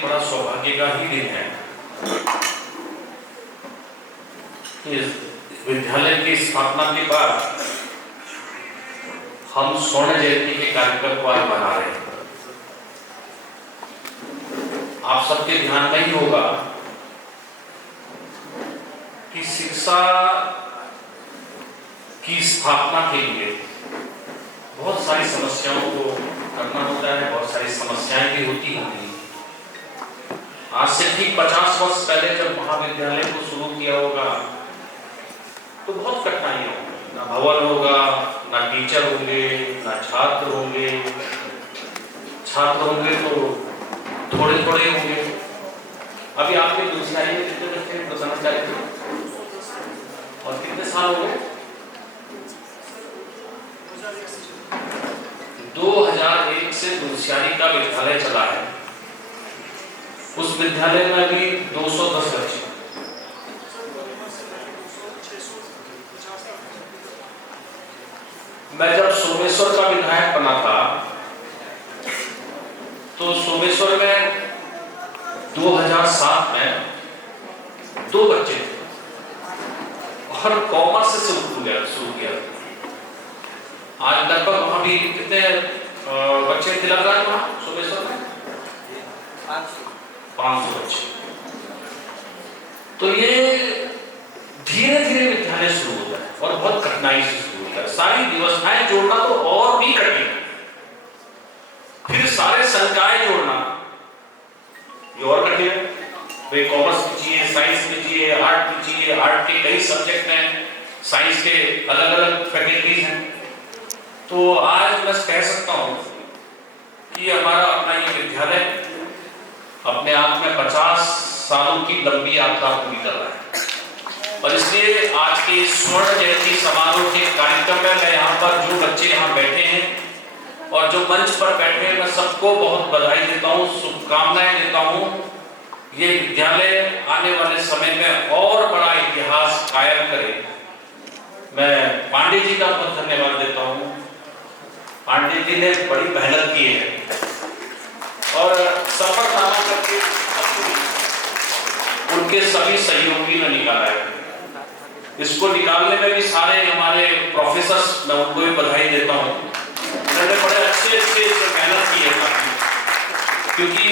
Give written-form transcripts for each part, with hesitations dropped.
एक बड़ा सौभाग्य का ही दिन है। इस विद्यालय की स्थापना के बाद हम स्वर्ण जयंती के कार्यक्रम को आज मना रहे हैं। आप सबके ध्यान में ही होगा कि शिक्षा की स्थापना के लिए बहुत सारी समस्याओं को करना होता है, बहुत सारी समस्याएं भी होती होंगी। आज से ठीक 50 वर्ष पहले जब महाविद्यालय को शुरू किया होगा तो बहुत कठिनाइयां होंगी। ना भवन होगा, ना टीचर होंगे, ना छात्र होंगे। छात्र होंगे तो थोड़े थोड़े होंगे। अभी आपके दूसरी में कितने बच्चे हैं? बताना चाहिए थे। और कितने साल हो गए? 2001 से दूसरी का विद्यालय चला है। उस विद्यालय में अभी 210 बच्चे। मैं जब सोमेश्वर का विधायक बना था तो सोमेश्वर में 2007 में 2 बच्चे थे और कॉमर्स से शुरू किया। आज लगभग वहां भी कितने बच्चे थे लग रहा है वहां सोमेश्वर में? 500 बच्चे। तो ये धीरे धीरे विद्यालय शुरू होता है और बहुत कठिनाई से शुरू होता है। सारी व्यवस्थाएं जोड़ना तो और भी कठिन है, फिर सारे संकाय जोड़ना ये और कठिन है। भाई कॉमर्स कीजिए, साइंस कीजिए, आर्ट कीजिए, आर्ट के कई सब्जेक्ट हैं, साइंस के अलग अलग फैकल्टीज हैं। तो आज मैं कह सकता हूं कि हमारा अपना ये विद्यालय अपने आप में 50 सालों की लंबी यात्रा पूरी कर रहा है। और इसलिए आज के स्वर्ण जयंती समारोह के कार्यक्रम में मैं यहाँ पर जो बच्चे यहाँ बैठे हैं और जो मंच पर बैठे हैं, मैं सबको बहुत बधाई देता हूँ, शुभकामनाएं देता हूँ। ये विद्यालय आने वाले समय में और बड़ा इतिहास कायम करे। मैं पांडे जी का बहुत धन्यवाद देता हूँ। पांडे जी ने बड़ी मेहनत की है और सफलनामा करके उनके सभी सहयोगी ने निकाला है। इसको निकालने में भी सारे हमारे प्रोफेसर्स, मैं उनको भी बधाई देता हूँ। उन्होंने बड़े अच्छे से मेहनत की है, क्योंकि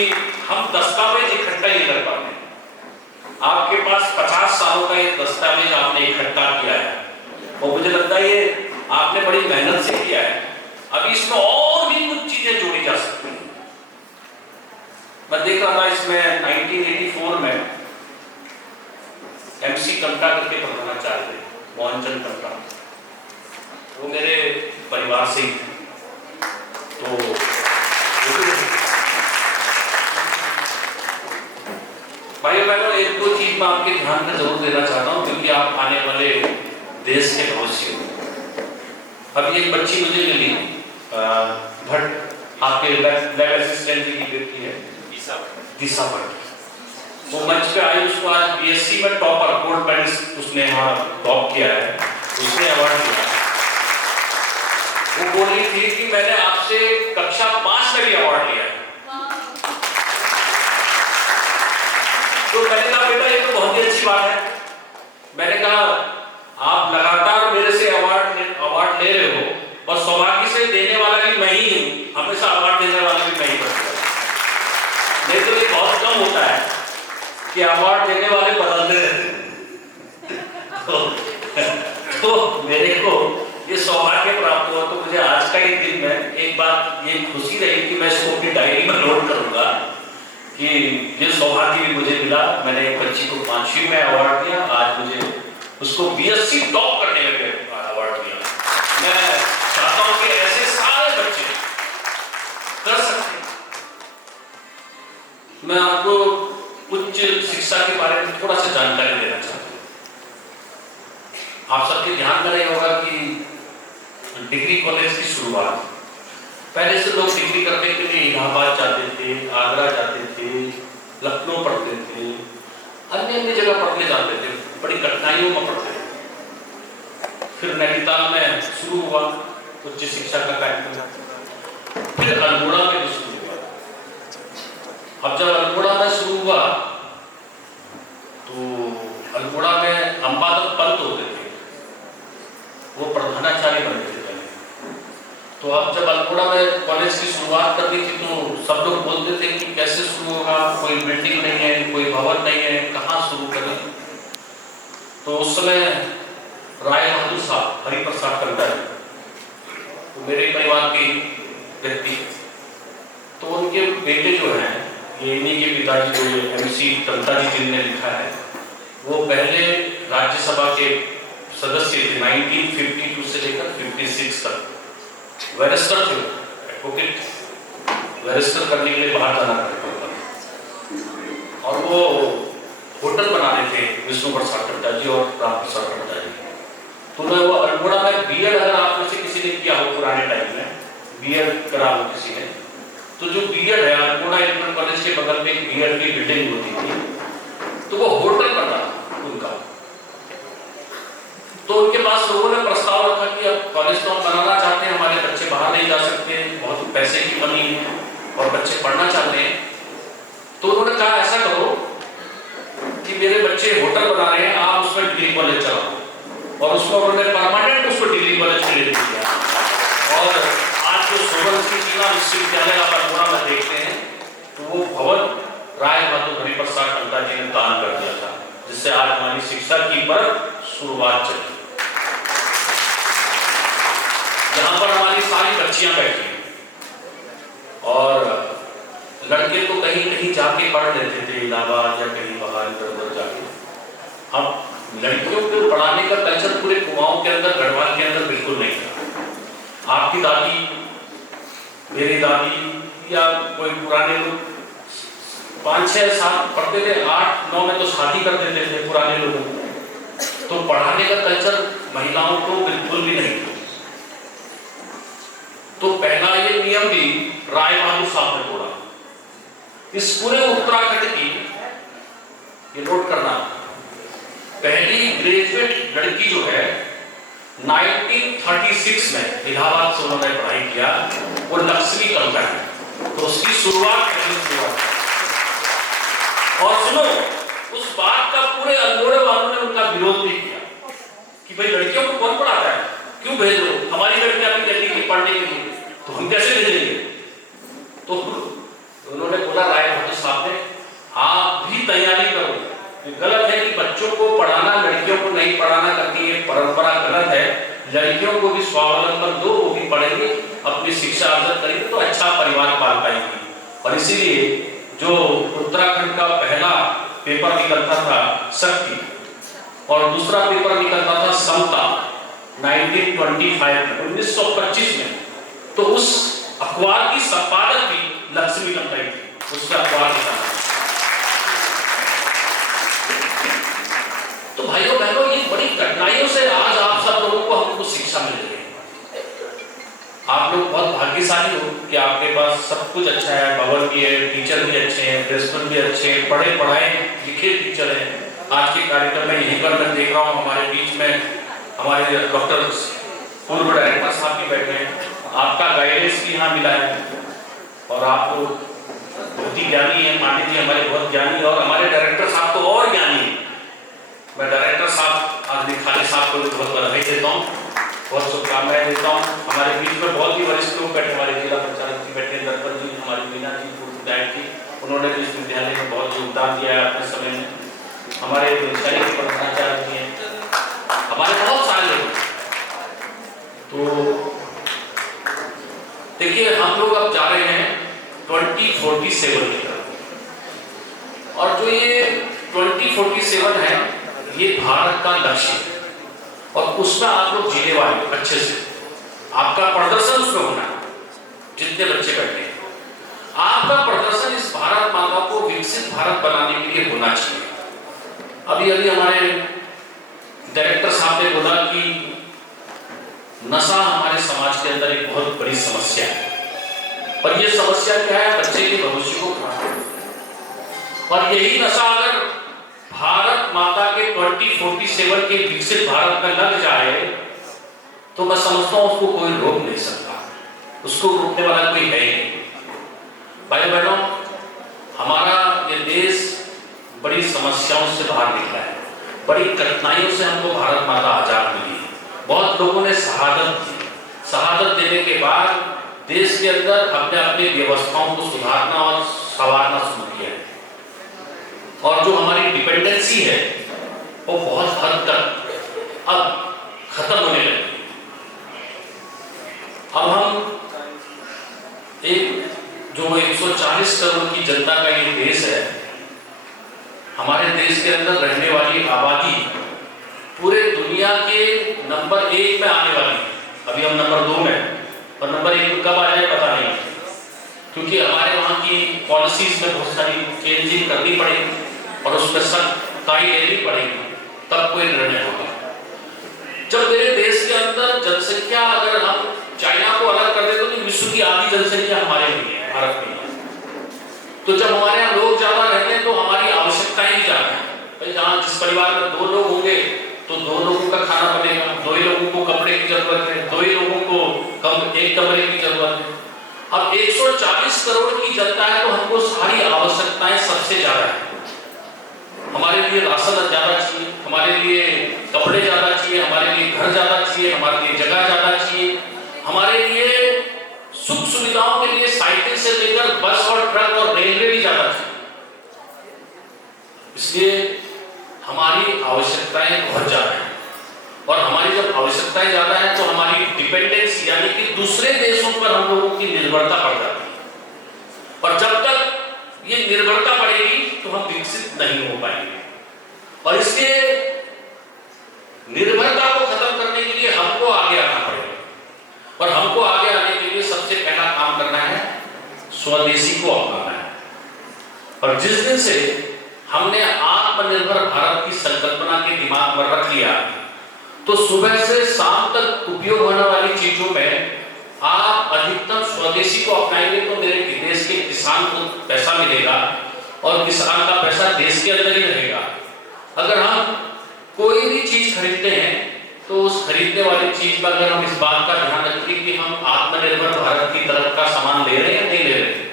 हम दस्तावेज इकट्ठा ही कर पाते हैं। आपके पास 50 सालों का ये दस्तावेज आपने इकट्ठा किया है और मुझे लगता है ये आपने बड़ी मेहनत से किया है। अभी इसमें और भी कुछ चीजें जोड़ी जा सकती हैं। मैं देख रहा था इसमें 1984 में MC कंटा करके प्रधानाचार्य थे, मोहनचंद कंटा, वो मेरे परिवार से ही थे। तो भाइयों बहनों, एक दो चीज मैं आपके ध्यान में जरूर देना चाहता हूँ, क्योंकि आप आने वाले देश के भविष्य हो। अभी एक बच्ची मुझे मिली, भट्ट, आपके लैब असिस्टेंट की बेटी है, दिशा भट्ट। वो मंच पे आई, उसको आज BSc में टॉपर, गोल्ड मेडलिस्ट उसने यहाँ टॉप किया है, उसने अवार्ड दिया। वो बोल रही थी कि मैंने आपसे कक्षा 5 में भी अवार्ड लिया है। तो मैंने कहा बेटा ये तो बहुत ही अच्छी बात है। मैंने कहा आप लगातार मेरे से अवार्ड ले रहे हो और सौभाग्य से देने वाला भी मैं ही हूं, हमेशा अवार्ड देने वाला भी मैं ही बनूंगा। नहीं तो ये बहुत कम होता है कि अवार्ड देने वाले बदलते रहते हैं। तो मेरे को ये सौभाग्य प्राप्त हुआ। तो मुझे आज का एक दिन में एक बात ये खुशी रही कि मैं इसको अपनी डायरी में नोट करूंगा कि ये सौभाग्य भी मुझे मिला। मैंने एक बच्ची को 5वीं में अवार्ड दिया, आज मुझे उसको BSc टॉप करने में अवार्ड दिया। मैं चाहता हूं कि ऐसे सारे बच्चे कर सकते हैं। मैं आपको उच्च शिक्षा के बारे में थोड़ा सा जानकारी देना चाहता हूँ। आप सबके ध्यान में रहा होगा कि डिग्री कॉलेज की शुरुआत, पहले से लोग डिग्री करने के लिए इलाहाबाद जाते थे, आगरा जाते थे, लखनऊ पढ़ते थे, अन्य अन्य जगह पढ़ने जाते थे, बड़ी कठिनाइयों में पढ़ते थे। फिर नैनीताल में शुरू हुआ उच्च शिक्षा का कार्यक्रम, फिर अल्मोड़ा में भी शुरू हुआ। अब जब अल्मोड़ा में प्रधानाचार्य बने थे पहले। तो अब जब अल्मोड़ा में कॉलेज की शुरुआत करनी थी तो सब लोग बोलते थे कि कैसे शुरू होगा, कोई बिल्डिंग नहीं है, कोई भवन नहीं है, कहाँ शुरू करें। तो उस समय राय बहादुर साहब, हरिप्रसाद टंटा जी, तो मेरे परिवार के व्यक्ति, तो उनके बेटे जो हैं, ये इन्हीं के पिताजी जो MC टंटा जी जिन्होंने लिखा है, वो पहले राज्यसभा के सदस्य थे 1952 से लेकर 56 तक। बैरिस्टर थे, एडवोकेट, बैरिस्टर करने के लिए बाहर जाना पड़ता था। और वो होटल बनाने थे विष्णु प्रसाद टंटा जी और राम प्रसाद टंटा जी। तो वो अल्मोड़ा में B.Ed, अगर आप में से किसी ने किया हो पुराने टाइम में, B.Ed करा हो किसी ने, तो जो B.Ed है अल्मोड़ा इंटर कॉलेज के बगल में एक B.Ed की बिल्डिंग होती थी, तो वो होटल बन रहा था उनका। तो उनके पास लोगों ने प्रस्ताव रखा कि अब कॉलेज तो हम बनाना चाहते हैं, हमारे बच्चे बाहर नहीं जा सकते, बहुत पैसे की कमी है और बच्चे पढ़ना चाहते हैं। तो उन्होंने कहा ऐसा करो कि मेरे बच्चे होटल बना रहे हैं, आप उसमें डिग्री कॉलेज चलाओ। और उसमें उन्होंने परमानेंट उसको डिग्री कॉलेज के लिए दिया। और आज जो सोबरसिंह जिला विश्वविद्यालय आप अल्मोड़ा में देखते हैं, तो वो भवन राय बहादुर हरिप्रसाद टंटा जी ने दान कर दिया था, जिससे आज हमारी शिक्षा की पर शुरुआत चली। यहाँ पर हमारी सारी बच्चियां बैठी हैं और लड़के तो कहीं कहीं जाके पढ़ लेते थे, इलाहाबाद या कहीं बाहर इधर जाके। अब लड़कियों को पढ़ाने का कल्चर पूरे कुमाऊं के अंदर, गढ़वाल के अंदर बिल्कुल नहीं था। आपकी दादी, मेरी दादी या कोई पुराने लोग 5-6 साल पढ़ते थे, 8-9 में तो शादी कर देते थे पुराने लोगों को। तो पढ़ाने का कल्चर महिलाओं को बिल्कुल भी नहीं था। तो पहला ये नियम भी राय बहादुर साहब ने तोड़ा। इस पूरे उत्तराखंड की, ये नोट करना, पहली ग्रेजुएट लड़की जो है 1936 में इलाहाबाद से उन्होंने पढ़ाई किया, वो लक्ष्मी कलका है। तो उसकी शुरुआत और सुनो, उस बात का पूरे अल्मोड़ा वालों ने उनका विरोध भी किया कि भाई लड़कियों को कौन पढ़ाता है, क्यों भेज दो, हमारी लड़कियां भी कहती है पढ़ने के लिए, तो हम कैसे भेजेंगे। तो उन्होंने बोला राय बहादुर साहब ने, आप भी तैयारी करो। गलत है कि बच्चों को पढ़ाना, लड़कियों को नहीं पढ़ाना करके ये परंपरा गलत है। लड़कियों को भी स्वावलंबन दो, वो भी पढ़ेंगे, अपनी शिक्षा अर्जन करेंगे तो अच्छा परिवार पाल पाएंगे। और इसीलिए जो उत्तराखंड का पहला पेपर निकलता था शक्ति और दूसरा पेपर निकलता था समता 1925 में, तो उस अखबार की संपादक भी लक्ष्मी कलका थी, उसका अखबार निकाला। तो भाइयों बहनों, ये बड़ी कठिनाइयों से आज आप सब लोगों को हमको शिक्षा मिल रही है। आप लोग बहुत भाग्यशाली हो कि आपके पास सब कुछ अच्छा है, भवन भी है, टीचर भी अच्छे हैं, प्रिंसिपल भी अच्छे हैं, पढ़े पढ़ाए लिखे टीचर हैं। आज के कार्यक्रम में यहीं पर मैं देख रहा हूँ हमारे बीच में हमारे डॉक्टर पूर्व डायरेक्टर साहब भी बैठे हैं। आपका गाइडेंस भी यहाँ मिला है और आप लोग बहुत ही ज्ञानी हैं। पांडे जी हमारे बहुत ज्ञानी, और हमारे डायरेक्टर साहब तो और ज्ञानी है। मैं डायरेक्टर साहब आदमी खाली साहब को बहुत बधाई देता हूँ, बहुत शुभकामनाएं देता हूँ। हमारे बीच में बहुत ही वरिष्ठ लोग बैठे, हमारे जिला पंचायत जी बैठे, दर्पण जी, हमारी मीना जी, पूर्व विधायक जी, उन्होंने भी इस विद्यालय में बहुत योगदान दिया है अपने समय में। हमारे शहरी के प्रधानाचार्य जी हैं, हमारे बहुत सारे लोग। तो देखिए, हम लोग अब जा रहे हैं 2047 की तरफ, और जो ये 2047 है, ये भारत का लक्ष्य है और उसमें आप लोग जीने वाले अच्छे से। आपका प्रदर्शन उसमें होना है, जितने बच्चे बैठे हैं, आपका प्रदर्शन इस भारत माता को विकसित भारत बनाने के लिए होना चाहिए। अभी अभी हमारे डायरेक्टर साहब ने बोला कि नशा हमारे समाज के अंदर एक बहुत बड़ी समस्या है, और ये समस्या क्या है, बच्चे के भविष्य को खराब। और यही नशा अगर भारत माता के 2047 के विकसित भारत में लग जाए तो मैं समझता हूं उसको कोई रोक नहीं सकता, उसको रोकने वाला कोई है ही नहीं। भाई बहनों, हमारा ये देश बड़ी समस्याओं से बाहर निकला है, बड़ी कठिनाइयों से हमको भारत माता आजाद मिली है। बहुत लोगों ने शहादत दी। शहादत देने के बाद देश के अंदर अपने अपनी व्यवस्थाओं को सुधारना और संवारना शुरू किया है, और जो हमारी डिपेंडेंसी है वो बहुत हद तक अब खत्म होने लगी। अब हम एक जो 140 करोड़ की जनता का ये देश है, हमारे देश के अंदर रहने वाली आबादी पूरे दुनिया के नंबर 1 में आने वाली है। अभी हम नंबर 2 में, और नंबर 1 में कब आ जाए पता नहीं, क्योंकि हमारे वहाँ की पॉलिसीज में बहुत सारी चेंजिंग करनी पड़ेगी और उसमें सख्त ताई लेनी पड़ेगी, तब कोई निर्णय होगा। जब मेरे देश के अंदर जनसंख्या, अगर हम चाइना को अलग कर दें तो विश्व की आधी जनसंख्या हमारे लिए है, भारत में। तो जब हमारे यहाँ लोग ज्यादा रहते हैं तो हमारी आवश्यकताएं भी ज्यादा हैं। भाई जहाँ जिस परिवार में 2 लोग होंगे तो 2 लोगों का खाना बनेगा, 2 ही लोगों को कपड़े की जरूरत है, 2 ही लोगों को एक कमरे की जरूरत है। अब 140 करोड़ की जनता है तो हमको सारी आवश्यकताएं सबसे ज्यादा है। हमारे लिए राशन ज्यादा चाहिए, हमारे लिए कपड़े ज्यादा चाहिए, हमारे लिए घर ज्यादा चाहिए, हमारे लिए जगह ज्यादा चाहिए, हमारे लिए सुख सुविधाओं के लिए साइकिल से लेकर बस और ट्रक और रेलवे भी ज्यादा चाहिए। इसलिए हमारी आवश्यकताएं बहुत ज्यादा हैं, और हमारी जब आवश्यकताएं ज्यादा है तो हमारी डिपेंडेंस यानी कि दूसरे देशों पर हम लोगों की निर्भरता बढ़ जाती है, और जब तक ये निर्भरता बढ़ेगी तो हम विकसित नहीं हो पाएंगे। और इसके निर्भरता को खत्म करने के लिए हमको आगे आना पड़ेगा, और हमको आगे आने के लिए सबसे पहला काम करना है स्वदेशी को अपनाना है। और जिस दिन से हमने आत्मनिर्भर भारत की संकल्पना के दिमाग में रख लिया, तो सुबह से शाम तक उपयोग होने वाली चीजों में आप अधिकतम स्वदेशी को अपनाएंगे तो मेरे देश के किसान को पैसा मिलेगा, और किसान का पैसा देश के अंदर ही रहेगा। अगर हम कोई भी चीज खरीदते हैं तो उस खरीदने वाली चीज पर अगर हम इस बात का ध्यान रखें कि हम आत्मनिर्भर भारत की तरफ का सामान ले रहे हैं या नहीं ले रहे।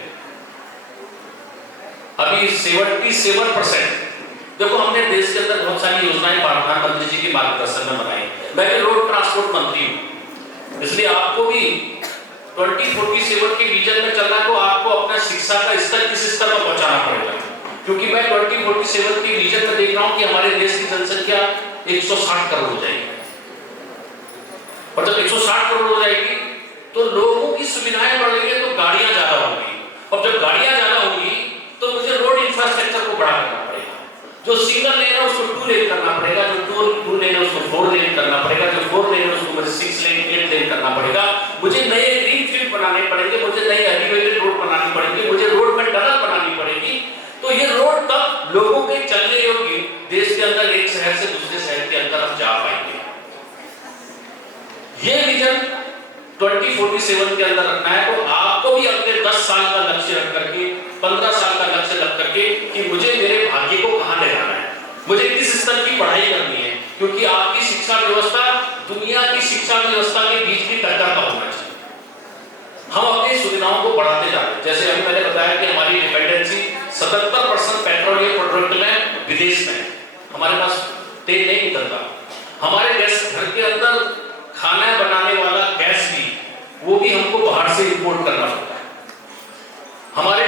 अभी 77% देखो, हमने देश के अंदर बहुत सारी योजनाएं प्रधानमंत्री जी के मार्गदर्शन में बनाई। मैं भी रोड ट्रांसपोर्ट मंत्री हूँ, इसलिए आपको भी 2047 के विजन में चलना, तो आपको अपना शिक्षा का स्तर किस स्तर पर पहुंचाना पड़ेगा, क्योंकि मैं 2047 के विजन में देख रहा हूं कि हमारे देश की जनसंख्या 160 करोड़ हो जाएगी, और जब 160 करोड़ हो जाएगी तो लोगों की सुविधाएं बढ़ेंगी, तो गाड़ियां ज्यादा होंगी, और जब गाड़ियां ज्यादा होंगी तो मुझे रोड इंफ्रास्ट्रक्चर को बड़ा करना पड़ेगा। जो सिंगल लेन है उसको 2 लेन करना पड़ेगा, जो 2 लेन है उसको 4 लेन करना पड़ेगा, जो 4 लेन है उसको मुझे 6 लेन 8 लेन करना पड़ेगा। मुझे नए ग्रीन फील्ड बनाने पड़ेंगे, मुझे नई एलिवेटेड रोड बनानी पड़ेगी, मुझे रोड में टनल बनानी पड़ेगी। तो ये रोड तब लोगों के चलने योग्य देश के अंदर एक शहर से दूसरे शहर के अंदर हम जा पाएंगे। ये विजन 2047 के अंदर रखना है। तो आपको भी अपने 10 साल का लक्ष्य रख करके, 15 साल का लक्ष्य रख करके कि मुझे मेरे भाग्य को कहां ले जाना है, मुझे किस स्तर की पढ़ाई करनी है, क्योंकि आपकी शिक्षा व्यवस्था दुनिया की शिक्षा व्यवस्था के बीच की टक्कर का होना चाहिए। हम अपनी सुविधाओं को बढ़ाते जाते हैं। जैसे अभी मैंने बताया कि हमारी डिपेंडेंसी 77% पेट्रोलियम प्रोडक्ट में विदेश में, हमारे पास तेल नहीं निकलता। हमारे गैस घर के अंदर खाना बनाने वाला गैस भी, वो भी हमको बाहर से इंपोर्ट करना पड़ता है। हमारे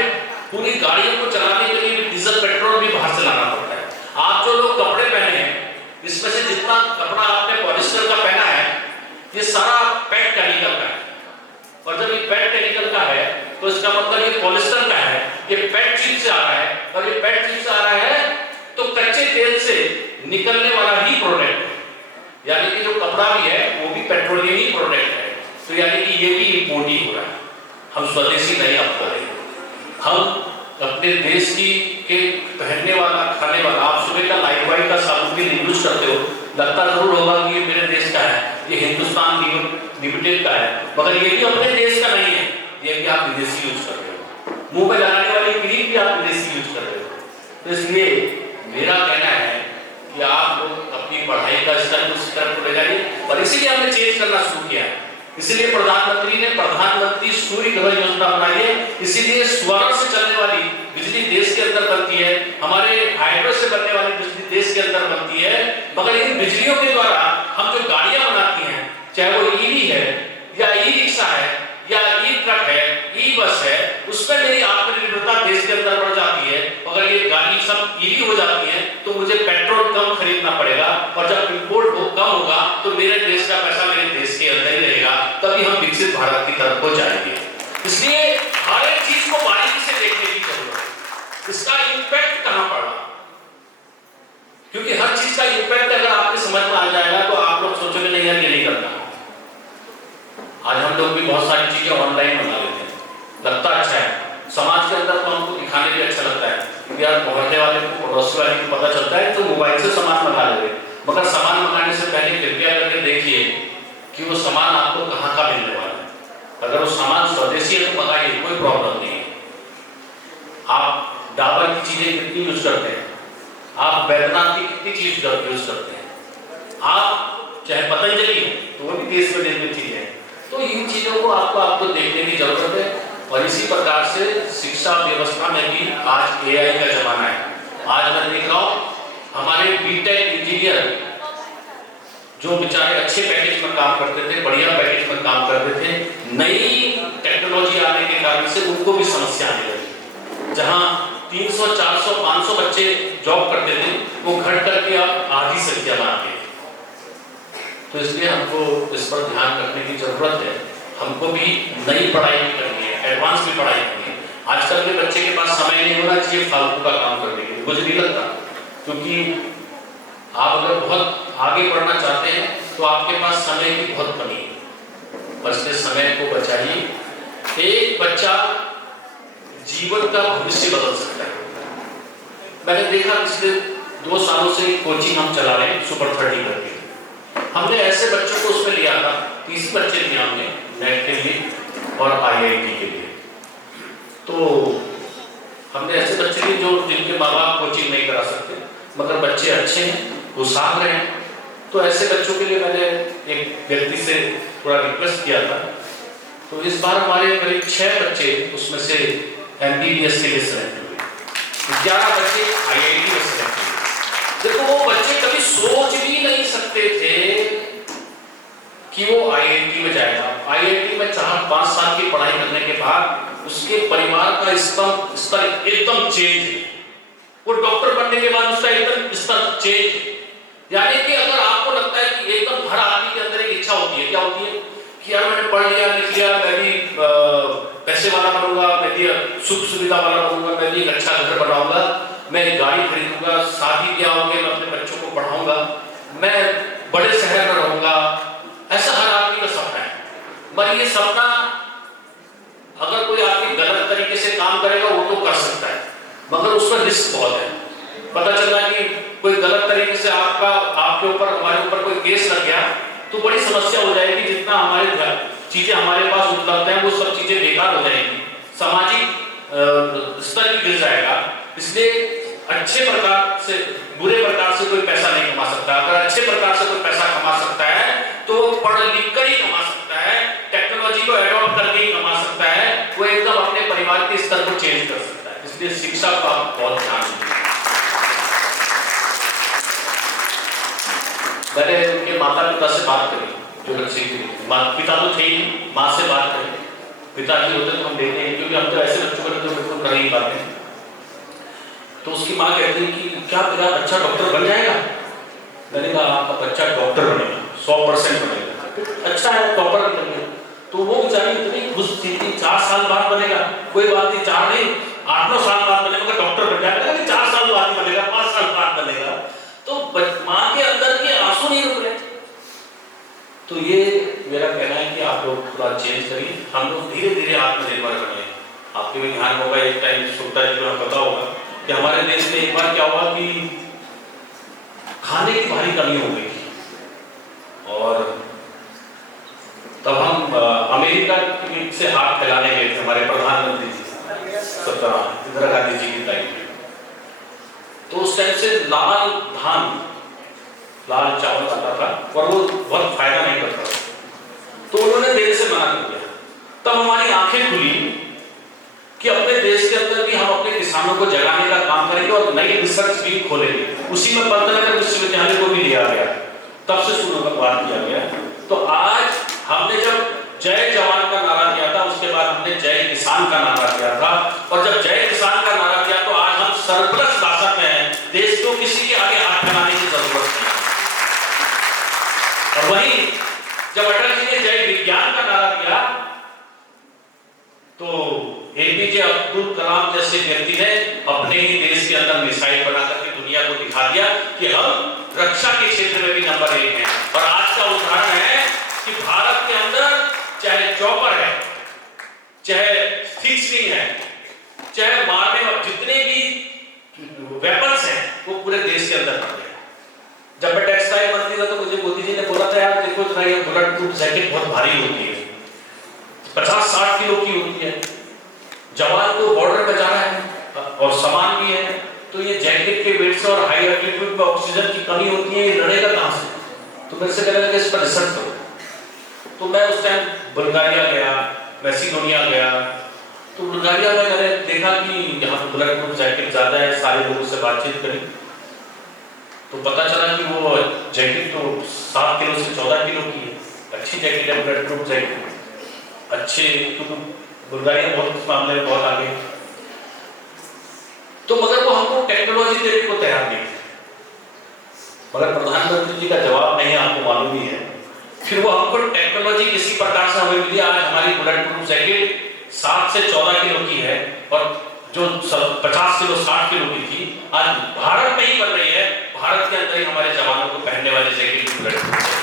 पूरी गाड़ियों को चलाने के लिए डीजल पेट्रोल भी बाहर से लाना पड़ता है। आप जो लोग कपड़े पहने हैं, इसमें से जितना कपड़ा आपने पॉलिस्टर का पहना है, ये सारा पैट केमिकल का है, और जब ये पैट केमिकल का है तो इसका मतलब ये पॉलिस्टर का है, ये पैट चिप से आ रहा है, और ये पैट चिप से आ रहा है तो कच्चे तेल से निकलने वाला ही प्रोडक्ट है, यानी कि जो कपड़ा भी है वो भी पेट्रोलियम ही प्रोडक्ट है। तो यानी कि ये भी इंपोर्ट ही हो रहा है। हम स्वदेशी नहीं अपना रहे, हम अपने देश की के पहनने वाला, खाने वाला, आप सुबह का लाइफबॉय का साबुन भी यूज करते हो, लगता जरूर होगा कि ये मेरे देश का है, ये हिंदुस्तान लिमिटेड का है, मगर ये भी अपने देश का नहीं है, ये भी आप विदेशी यूज कर रहे हो। मुंह पे लगाने वाली क्रीम भी आप विदेशी यूज कर रहे हो। तो इसलिए मेरा कहना है कि आप लोग अपनी पढ़ाई का स्तर उस तरफ को ले जाइए, और इसीलिए हमने चेंज करना शुरू किया है। इसलिए प्रधानमंत्री ने प्रधानमंत्री सूर्य घर योजना बनाई है। इसीलिए स्वर्ण से चलने वाली बिजली देश के अंदर बनती है, हमारे हाइड्रो से बनने वाली बिजली देश के अंदर बनती है, मगर इन बिजलियों के द्वारा हम जो गाड़ियां बनाती हैं ईवी हो जाती हैं तो मुझे पेट्रोल कम खरीदना पड़ेगा, और जब इंपोर्ट कम होगा तो मेरे देश का पैसा मेरे देश के अंदर ही रहेगा, तभी हम विकसित भारत की तरफ को जाएंगे। इसलिए हर एक चीज को बारीकी से देखने की जरूरत है, इसका इम्पैक्ट कहां पड़ रहा, क्योंकि हर चीज का इम्पैक्ट अगर आपके समझ में आ जाएगा तो आप लोग सोचोगे नहीं यार ये नहीं करना। आज हम लोग भी बहुत सारी चीजें ऑनलाइन मंगा लेते हैं, लगता अच्छा है, समाज के अंदर तो हमको दिखाने भी अच्छा लगता है कि यार मोहल्ले वाले को, पड़ोसी वाले को पता चलता है तो मोबाइल से सामान मंगा लेते, मगर सामान मंगाने से पहले कृपया करके देखिए कि वो सामान आपको कहाँ का मिलने वाला है। अगर वो सामान स्वदेशी है तो मंगाइए, कोई प्रॉब्लम नहीं है। आप डाबर की चीजें कितनी यूज करते हैं, आप बैद्यनाथ की कितनी चीज यूज करते हैं, आप चाहे पतंजलि हो तो वो भी देश विदेश में चीज है। तो इन चीजों को आपको देखने की जरूरत है। और इसी प्रकार से शिक्षा व्यवस्था में भी आज एआई का जमाना है। आज मैं देख रहा हूँ हमारे बीटेक इंजीनियर जो बेचारे अच्छे पैकेज में काम करते थे, बढ़िया पैकेज में काम करते थे, नई टेक्नोलॉजी आने के कारण से उनको भी समस्या आने लगी। जहां 300, 400, 500 बच्चे जॉब करते थे वो घट करके अब आधी संख्या में आ गए। तो इसलिए हमको इस पर ध्यान रखने की जरूरत है। हमको भी नई पढ़ाई करनी है, एडवांस भी पढ़ाई करनी है। आजकल के बच्चे के पास समय नहीं होना चाहिए फालतू का काम करने के लिए, मुझे नहीं लगता, क्योंकि आप अगर बहुत आगे बढ़ना चाहते हैं तो आपके पास समय की बहुत कमी है। बस इस समय को बचाइए। एक बच्चा जीवन का भविष्य बदल सकता है। मैंने देखा पिछले 2 सालों से कोचिंग हम चला रहे हैं सुपर 30 करके। हमने ऐसे बच्चों को उसमें लिया था, 30 बच्चे लिया हमने नेट के लिए और आईआईटी के लिए। तो हमने ऐसे बच्चे लिए जो जिनके माँ बाप कोचिंग नहीं करा सकते, मगर बच्चे अच्छे हैं, होशियार रहे हैं। तो ऐसे बच्चों के लिए मैंने एक व्यक्ति से थोड़ा रिक्वेस्ट किया था। तो इस बार हमारे करीब 6 बच्चे उसमें से एमबीबीएस के लिए सेलेक्ट हुए, 11 बच्चे आईआईटी में सेलेक्ट हुए। देखो वो बच्चे कभी सोच भी नहीं सकते थे कि वो आईआईटी में जाएगा। आईआईटी में 4-5 साल की पढ़ाई करने के बाद उसके परिवार का स्तर एकदम चेंज है। वो डॉक्टर बनने के बाद उसका एकदम स्तर चेंज है। यानी कि अगर आपको लगता है कि एकदम हर आदमी के अंदर एक इच्छा होती है, क्या होती है कि यार मैंने पढ़ लिया लिख लिया, मैं भी पैसे वाला बनूंगा, मैं भी सुख सुविधा वाला बनूंगा, मैं भी एक अच्छा घर बनाऊंगा, मैं एक गाड़ी खरीदूंगा, शादी ब्याह होंगे, मैं अपने बच्चों को पढ़ाऊंगा, मैं बड़े शहर में रहूंगा। ऐसा हर आदमी का सपना है। मगर ये सपना अगर कोई आदमी गलत तरीके से काम करेगा वो तो कर सकता है, मगर उस पर रिस्क बहुत है। पता चला कि कोई गलत तरीके से आपके ऊपर, हमारे ऊपर कोई केस लग गया तो बड़ी समस्या हो जाएगी। जितना हमारे चीजें हमारे पास उपलब्ध है वो सब चीजें बेकार हो जाएंगी, सामाजिक स्तर भी गिर जाएगा। इसलिए अच्छे प्रकार से, बुरे प्रकार से कोई पैसा नहीं कमा सकता। अगर अच्छे प्रकार से कोई पैसा कमा सकता है तो वो पढ़ लिख कर ही कमा सकता है, टेक्नोलॉजी को एडॉप्ट करके ही कमा सकता है, वो एकदम अपने परिवार के स्तर को चेंज कर सकता है। इसलिए शिक्षा का बहुत ध्यान दीजिए। मैंने उनके माता पिता से बात करी, जो बच्चे पिता तो थे ही, माँ से बात करी। पिताजी होते तो हम देते हैं, क्योंकि हम तो ऐसे बच्चों को तो बिल्कुल कर नहीं पाते। तो उसकी माँ कहती है कि क्या मेरा बच्चा डॉक्टर बन जाएगा? मैंने कहा आपका बच्चा डॉक्टर बनेगा, 100% बनेगा। अच्छा है, टॉपर भी बनेगा। तो वो बेचारी इतनी खुश थी कि 4 साल बाद बनेगा, कोई बात नहीं, 4 नहीं 8-9 साल बाद बनेगा, मगर डॉक्टर बन जाएगा। 4 साल बाद बनेगा, 5 साल बाद बनेगा। तो माँ के अंदर के आंसू नहीं रुक रहे। तो ये मेरा कहना है कि आप लोग थोड़ा चेंज करिए, हम लोग धीरे धीरे आत्मनिर्भर बने। आपके भी ध्यान होगा, एक टाइम सुविधा जी को पता होगा कि हमारे देश में एक बार क्या हुआ कि खाने की भारी कमी हो गई और तब हम अमेरिका से हाथ फैलाने गए थे, हमारे प्रधानमंत्री जी इंदिरा गांधी जी की टाइम में। तो उस टाइम से लाल धान, लाल चावल आता था और वो बहुत फायदा नहीं करता था, तो उन्होंने देर से मना कर दिया। तब हमारी आंखें खुली कि अपने देश के अंदर भी हम अपने किसानों को जगाने का काम करेंगे और नई रिसर्च भी खोलेंगे। उसी में पंतनगर विश्वविद्यालय को भी लिया गया, तब से शुरुआत किया गया। तो आज हमने जब जय जवान का नारा दिया था, उसके बाद हमने जय किसान का नारा दिया था, और जब जय किसान का नारा दिया तो आज हम सरप्लस राशन में हैं। विज्ञान का नारा दिया तो एपीजे अब्दुल कलाम जैसे व्यक्ति ने अपने ही देश के अंदर मिसाइल बना करके दुनिया को दिखा दिया कि हम रक्षा के क्षेत्र में भी नंबर 1 हैं। और आज का उदाहरण है कि भारत के अंदर चाहे चॉपर है, चाहे फिक्स विंग है, चाहे मारने वाले जितने भी वेपन्स हैं वो पूरे देश के अंदर पड़े हैं। जब मैं टेक्सटाइल मंत्री था तो मुझे मोदी जी ने बोला था, यार देखो जरा ये बुलेट प्रूफ जैकेट बहुत भारी होती है, 50-60 किलो की होती है, जवान को बॉर्डर पे जाना है और सामान भी है, तो ये जैकेट के वेट से और हाई एल्टीट्यूड पे ऑक्सीजन की कमी होती है, ये लड़ेगा कहां से? तो मेरे से कहने लगे इस पर रिसर्च करो। तो मैं उस टाइम बुल्गारिया गया, मैसिडोनिया गया, तो बुल्गारिया में मैंने देखा कि यहाँ पर बुलेट प्रूफ जैकेट ज्यादा है, सारे लोगों से बातचीत करी तो पता चला कि वो जैकेट तो 7 किलो से 14 किलो की है, अच्छी जैकेट है, बुलेट प्रूफ जैकेट अच्छे, क्योंकि बुल्गारिया बहुत इस मामले में बहुत आगे। तो मगर वो हमको टेक्नोलॉजी देने को तैयार नहीं है, मगर प्रधानमंत्री जी का जवाब नहीं है, आपको मालूम ही है। फिर वो हमको टेक्नोलॉजी किसी प्रकार से हमें मिली, आज हमारी बुलेट प्रूफ जैकेट 7 से 14 किलो की है और जो 50 किलो 60 किलो की थी आज भारत में ही बन रही है, भारत के अंदर ही हमारे जवानों को पहनने वाली जैकेट बुलेट प्रूफ